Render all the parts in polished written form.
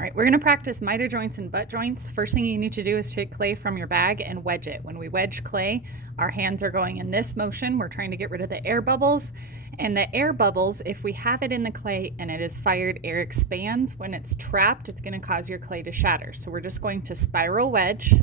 All right, we're gonna practice miter joints and butt joints. First thing you need to do is take clay from your bag and wedge it. When we wedge clay, our hands are going in this motion. We're trying to get rid of the air bubbles. And the air bubbles, if we have it in the clay and it is fired, air expands. When it's trapped, it's gonna cause your clay to shatter. So we're just going to spiral wedge.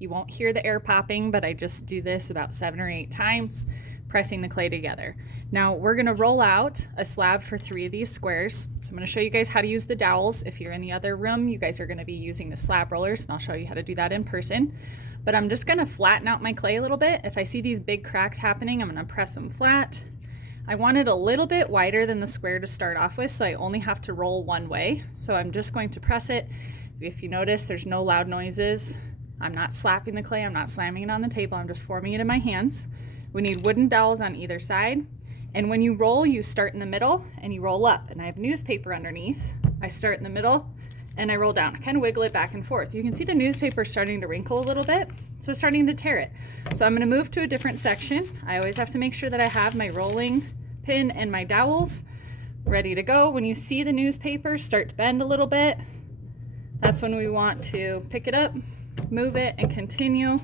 You won't hear the air popping, but I just do this about 7 or 8 times, pressing the clay together. Now we're gonna roll out a slab for 3 of these squares. So I'm gonna show you guys how to use the dowels. If you're in the other room, you guys are gonna be using the slab rollers, and I'll show you how to do that in person. But I'm just gonna flatten out my clay a little bit. If I see these big cracks happening, I'm gonna press them flat. I want it a little bit wider than the square to start off with, so I only have to roll one way. So I'm just going to press it. If you notice, there's no loud noises. I'm not slapping the clay, I'm not slamming it on the table, I'm just forming it in my hands. We need wooden dowels on either side. And when you roll, you start in the middle and you roll up. And I have newspaper underneath. I start in the middle and I roll down. I kind of wiggle it back and forth. You can see the newspaper starting to wrinkle a little bit, so it's starting to tear it. So I'm gonna move to a different section. I always have to make sure that I have my rolling pin and my dowels ready to go. When you see the newspaper start to bend a little bit, that's when we want to pick it up, move it, and continue.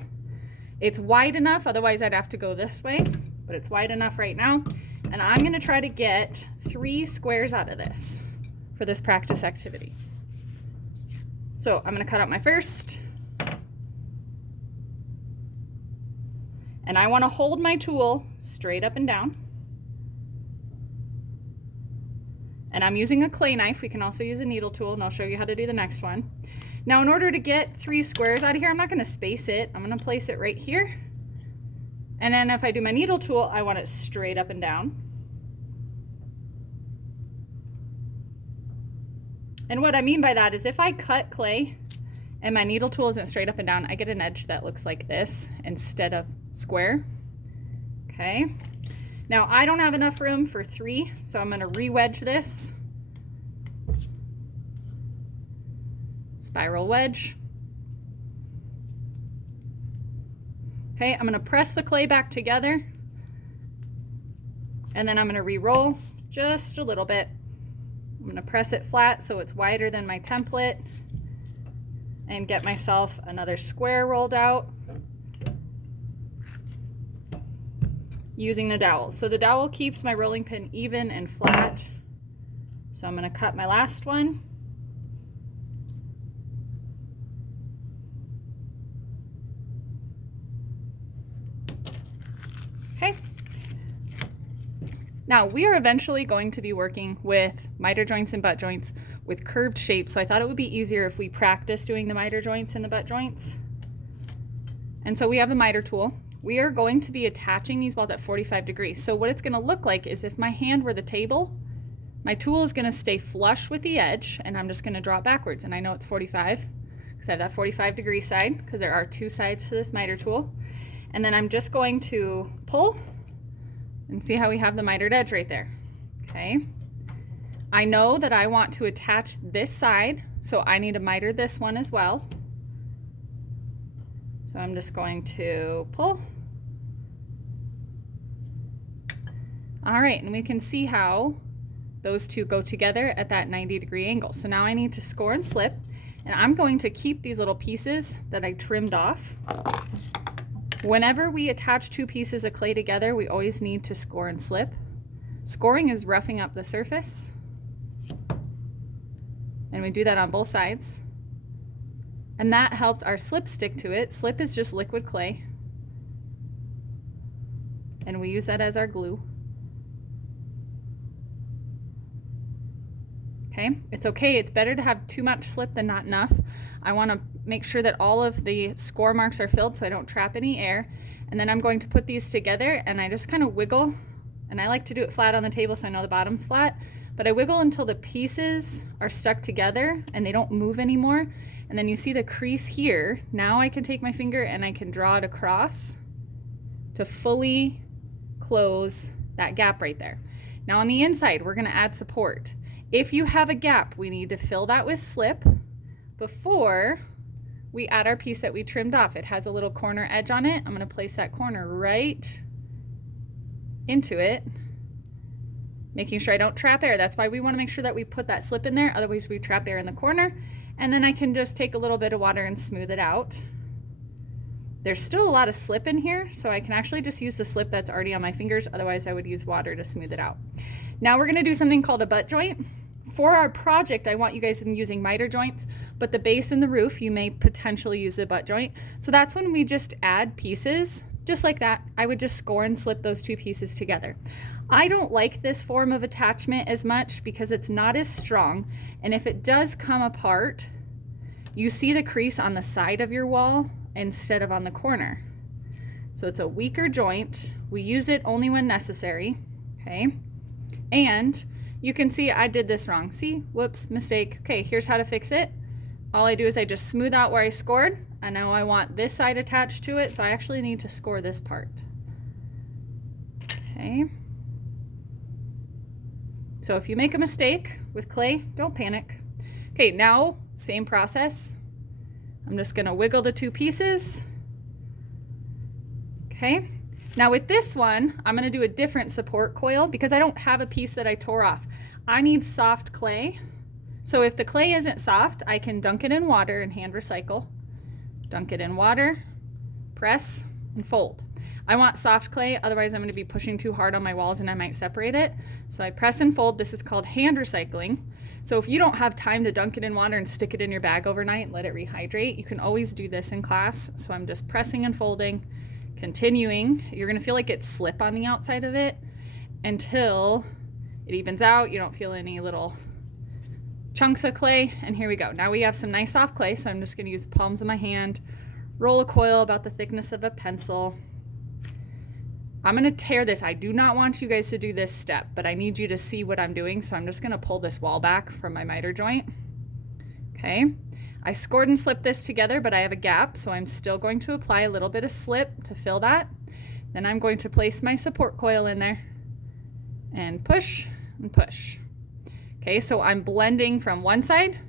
It's wide enough, otherwise I'd have to go this way, but it's wide enough right now. And I'm gonna try to get 3 squares out of this for this practice activity. So I'm gonna cut out my first. And I wanna hold my tool straight up and down. And I'm using a clay knife. We can also use a needle tool, and I'll show you how to do the next one. Now, in order to get 3 squares out of here, I'm not gonna space it. I'm gonna place it right here. And then if I do my needle tool, I want it straight up and down. And what I mean by that is if I cut clay and my needle tool isn't straight up and down, I get an edge that looks like this instead of square. Okay. Now, I don't have enough room for 3, so I'm gonna re-wedge this. Spiral wedge. Okay, I'm gonna press the clay back together, and then I'm gonna re-roll just a little bit. I'm gonna press it flat so it's wider than my template and get myself another square rolled out using the dowel. So the dowel keeps my rolling pin even and flat. So I'm gonna cut my last one. Okay. Now we are eventually going to be working with miter joints and butt joints with curved shapes, so I thought it would be easier if we practice doing the miter joints and the butt joints. And so we have a miter tool. We are going to be attaching these balls at 45 degrees. So what it's gonna look like is if my hand were the table, my tool is gonna stay flush with the edge, and I'm just gonna draw it backwards. And I know it's 45 because I have that 45-degree side, because there are 2 sides to this miter tool. And then I'm just going to pull and see how we have the mitered edge right there. Okay. I know that I want to attach this side, so I need to miter this one as well. So I'm just going to pull. All right, and we can see how those 2 go together at that 90-degree angle. So now I need to score and slip, and I'm going to keep these little pieces that I trimmed off. Whenever we attach 2 pieces of clay together, we always need to score and slip. Scoring is roughing up the surface, and we do that on both sides. And that helps our slip stick to it. Slip is just liquid clay, and we use that as our glue. Okay, it's okay. It's better to have too much slip than not enough. I want to make sure that all of the score marks are filled so I don't trap any air. And then I'm going to put these together, and I just kind of wiggle. And I like to do it flat on the table so I know the bottom's flat. But I wiggle until the pieces are stuck together and they don't move anymore. And then you see the crease here. Now I can take my finger and I can draw it across to fully close that gap right there. Now on the inside, we're gonna add support. If you have a gap, we need to fill that with slip before we add our piece that we trimmed off. It has a little corner edge on it. I'm gonna place that corner right into it, making sure I don't trap air. That's why we wanna make sure that we put that slip in there, otherwise we trap air in the corner. And then I can just take a little bit of water and smooth it out. There's still a lot of slip in here, so I can actually just use the slip that's already on my fingers. Otherwise, I would use water to smooth it out. Now we're gonna do something called a butt joint. For our project, I want you guys to be using miter joints, but the base and the roof, you may potentially use a butt joint. So that's when we just add pieces, just like that. I would just score and slip those two pieces together. I don't like this form of attachment as much because it's not as strong. And if it does come apart, you see the crease on the side of your wall instead of on the corner. So it's a weaker joint. We use it only when necessary, okay? And you can see I did this wrong. See, whoops, mistake. Okay, here's how to fix it. All I do is I just smooth out where I scored. I know I want this side attached to it, so I actually need to score this part. Okay. So if you make a mistake with clay, don't panic. Okay, now, same process. I'm just gonna wiggle the two pieces. Okay, now with this one, I'm gonna do a different support coil because I don't have a piece that I tore off. I need soft clay. So if the clay isn't soft, I can dunk it in water and hand recycle. Dunk it in water, press, and fold. I want soft clay, otherwise I'm gonna be pushing too hard on my walls and I might separate it. So I press and fold. This is called hand recycling. So if you don't have time to dunk it in water and stick it in your bag overnight and let it rehydrate, you can always do this in class. So I'm just pressing and folding, continuing. You're gonna feel like it's slip on the outside of it until it evens out. You don't feel any little chunks of clay. And here we go. Now we have some nice soft clay. So I'm just gonna use the palms of my hand, roll a coil about the thickness of a pencil. I'm gonna tear this. I do not want you guys to do this step, but I need you to see what I'm doing. So I'm just gonna pull this wall back from my miter joint. Okay, I scored and slipped this together, but I have a gap, so I'm still going to apply a little bit of slip to fill that. Then I'm going to place my support coil in there and push and push. Okay, so I'm blending from one side,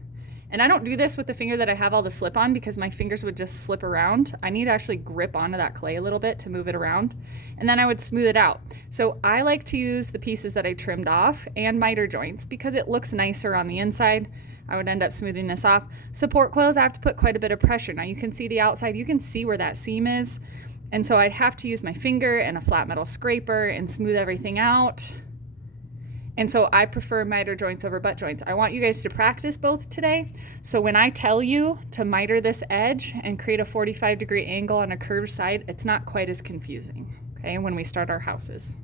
and I don't do this with the finger that I have all the slip on because my fingers would just slip around. I need to actually grip onto that clay a little bit to move it around, and then I would smooth it out. So I like to use the pieces that I trimmed off and miter joints because it looks nicer on the inside. I would end up smoothing this off. Support coils, I have to put quite a bit of pressure. Now you can see the outside, you can see where that seam is. And so I'd have to use my finger and a flat metal scraper and smooth everything out. And so I prefer miter joints over butt joints. I want you guys to practice both today. So when I tell you to miter this edge and create a 45-degree angle on a curved side, it's not quite as confusing, okay, when we start our houses.